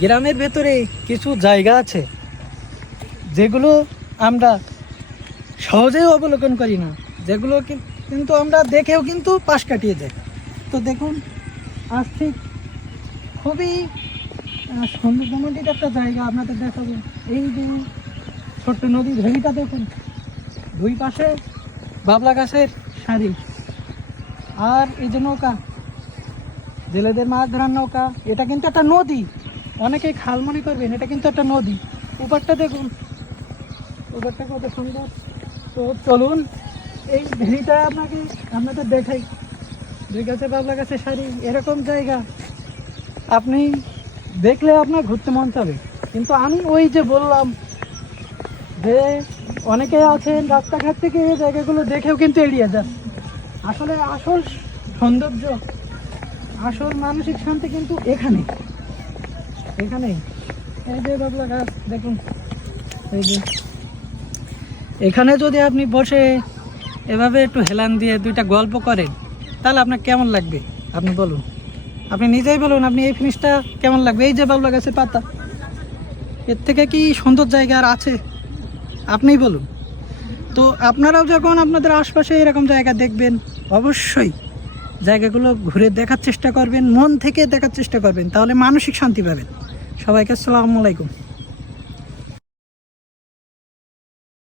গ্রামের ভেতরে কিছু জায়গা আছে যেগুলো আমরা সহজেই অবলোকন করি না, যেগুলো কিন্তু আমরা দেখেও কিন্তু পাশ কাটিয়ে যাই। তো দেখুন, আজ ঠিক খুবই সুন্দর রোমান্টিক একটা জায়গা আপনাদের দেখাবো। এই যে ছোট্ট নদীর ভেড়িটা দেখুন, দুই পাশে বাবলা গাছের সারি, আর এই যে নৌকা, জেলেদের মাছ ধরার নৌকা। এটা কিন্তু একটা নদী, অনেকেই খাল মনে করবেন, এটা কিন্তু একটা নদী। উপরটা দেখুন, উপরটা কত সুন্দর। তো চলুন এই ভেড়িটা আপনাদের দেখাই। দুই গাছে বাবলা গাছের সারি, এরকম জায়গা আপনি দেখলে আপনার ঘুরতে মন চাবে। কিন্তু আমি ওই যে বললাম যে অনেকে আছেন রাস্তাঘাট থেকে এই জায়গাগুলো দেখেও কিন্তু এড়িয়ে যান। আসলে আসল সৌন্দর্য, আসল মানসিক শান্তি কিন্তু এখানেই। এই যে বাবলা গাছ দেখুন, এই যে এখানে যদি আপনি বসে এভাবে একটু হেলান দিয়ে দুইটা গল্প করেন, তাহলে আপনার কেমন লাগবে আপনি বলুন, আপনি নিজেই বলুন, আপনি এই জিনিসটা কেমন লাগবে। এই যে বাবলা গাছের পাতা, এর থেকে কি সুন্দর জায়গা আর আছে? আপনিই বলুন। তো আপনারাও যখন আপনাদের আশপাশে এরকম জায়গা দেখবেন, অবশ্যই জায়গাগুলো ঘুরে দেখার চেষ্টা করবেন, মন থেকে দেখার চেষ্টা করবেন, তাহলে মানসিক শান্তি পাবেন। সবাইকে আসসালামু আলাইকুম।